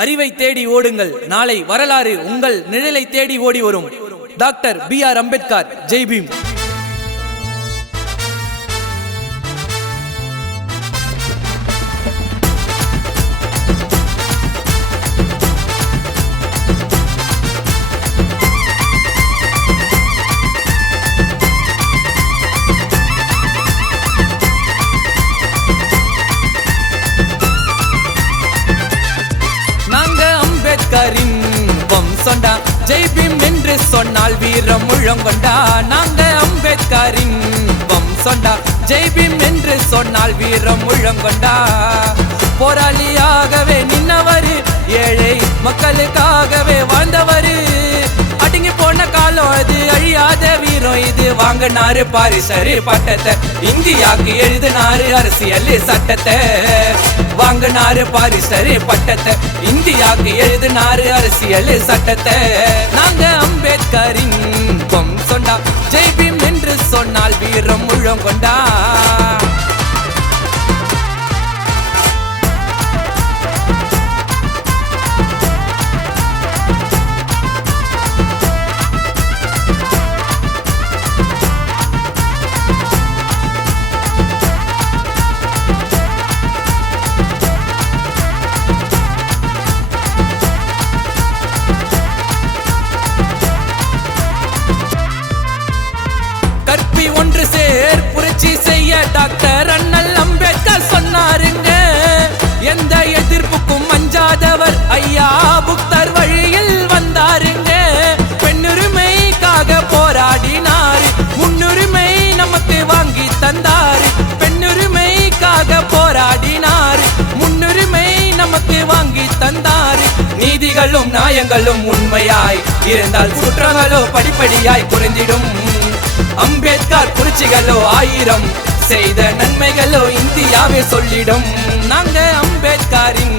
அறிவை தேடி ஓடுங்கள், நாளை வரலாறு உங்கள் நிழலை தேடி ஓடி வரும். Doctor B.R. அம்பேத்கர். ஜெய் பீம். வம்சண்டா ஜெய் பீம் என்று சொன்னால் வீரம் முழங்கொண்டா. நாங்க அம்பேத்கரின் வம்சண்டா ஜெய் பீம் என்று சொன்னால் வீரம் முழங்கொண்டா. போராளியாகவே நின்னவரு, ஏழை மக்களுக்காகவே வாழ்ந்தவரு. அடங்கி போன காலம் அது, அழியாத வீரம் இது. வாங்கினாரு பாரிசரு பட்டத்தை, இந்தியாவுக்கு எழுதினாரு அரசியல் சட்டத்தை. வாங்கினாரு பாரிசரு பட்டத்தை, இந்தியாவுக்கு எழுதினாரு அரசியல் சட்டத்தை. நாங்க அம்பேத்கரின் வம்சண்டா ஜெய் பீம் என்று சொன்னால் வீரம் முழங்கொண்டா. ஒன்று சேர் புரட்சி செய்ய டாக்டர் அண்ணல் அம்பேத்கர் சொன்னாருங்க. எந்த எதிர்ப்புக்கும் அஞ்சாதவர் ஐயா புக்தர் வழியில் வந்தாருங்க. பெண்ணுரிமைக்காக போராடினாரு, முன்னுரிமை நமக்கு வாங்கி தந்தாரு. பெண்ணுரிமைக்காக போராடினாரு, முன்னுரிமை நமக்கு வாங்கி தந்தாரு. நீதிகளும் நியாயங்களும் உண்மையாய் இருந்தால் குற்றங்களோ படிப்படியாய் குறைந்திடும். அம்பேத்கர் புரட்சிகளோ ஆயிரம், செய்த நன்மைகளோ இந்தியாவே சொல்லிடும். நாங்க அம்பேத்கரின்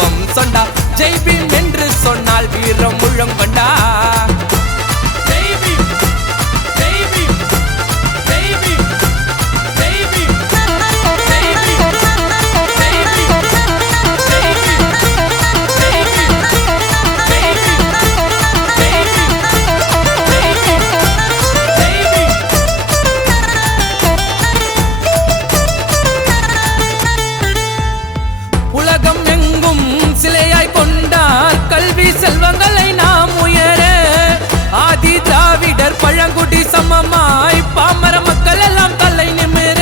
வம்சண்டா ஜெய் பீம் என்று சொன்னால் வீரம் முழங்கொண்டா. கல்வி செல்வங்களை நாம் உயர, ஆதி திராவிடர் பழங்குடி சமமாய் பாமர மக்கள் எல்லாம் தலை நிமிர.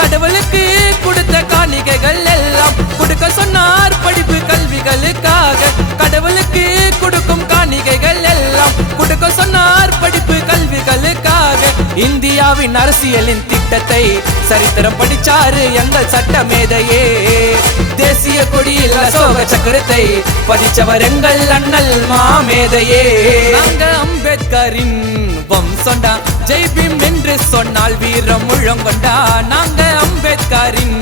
கடவுளுக்கு கொடுத்த காணிக்கைகள் எல்லாம் கொடுக்க சொன்னார் படிப்பு கல்விகளுக்காக. கடவுளுக்கு கொடுக்கும் காணிக்கைகள் எல்லாம் கொடுக்க சொன்னார் படிப்பு கல்விகளுக்காக. இந்தியாவின் அரசியலின் திட்டத்தை சரித்திரம் படிச்சாரு எங்கள் சட்டமேதையே. தேசிய கொடியில் அசோக சக்கரத்தை பதிச்சவர் எங்கள் அண்ணல் மாமேதையே. நாங்க அம்பேத்கரின் வம்சண்டா ஜெய் பீம் என்று சொன்னால் வீரம் முழங்கொண்டா. நாங்க அம்பேத்கரின்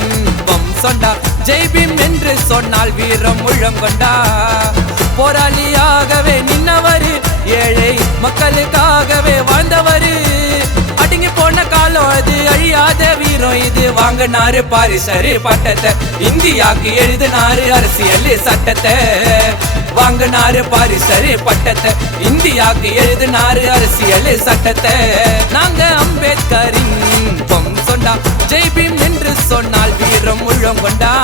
வம்சண்டா ஜெய் பீம் என்று சொன்னால் வீரம் முழங்கொண்டா. போராளியாகவே நின்னவரு, ஏழை மக்களுக்காகவே வாழ்ந்தவரு. அடங்கி போன காலம் அது, அழியாத வீரம் இது. வாங்கினாரு பாரிசரு பட்டத்தை, இந்தியாவுக்கு எழுதினாரு அரசியல் சட்டத்தை. வாங்கினாரு பாரிசரு பட்டத்தை, இந்தியாவுக்கு எழுதினாரு அரசியல் சட்டத்தை. நாங்க அம்பேத்கரின் வம்சண்டா ஜெய் பீம் என்று சொன்னால் வீரம் முழங்கொண்டா.